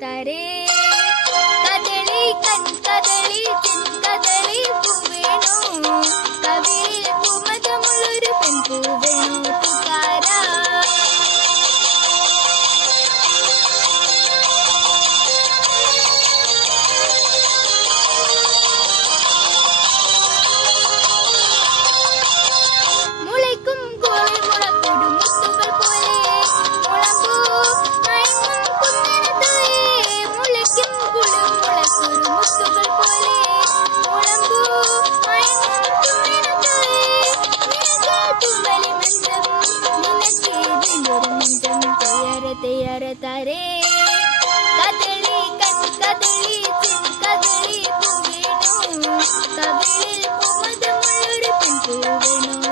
ತಾರೆ ಕದಳಿ ಕದಳಿ ಕದಳಿ പൂവേണോ കവിളിൽ പൂമധമുള്ളൊരു പെൺപൂവേണോ തുകാര മുളയ്ക്കും കോഴി മുളക്കൊടു മുത്തുകൾ പോലെ മുളമ്പൂ മയങ്ങും കുന്നനത്തായേ മുളയ്ക്കും മുളക്കൊരു മുത്തുകൾ പോലെ മുളമ്പൂ മയങ്ങും കുന്നനത്തായേ നിനക്ക് തുമ്പലി മഞ്ചം നിനക്കേതിലൊരു മഞ്ചം തയ്യാറ താരേ കദളി കദളി കദളി പൂവേണോ കവിളിൽ പൂമധമുള്ളൊരു പെൺപൂവേണോ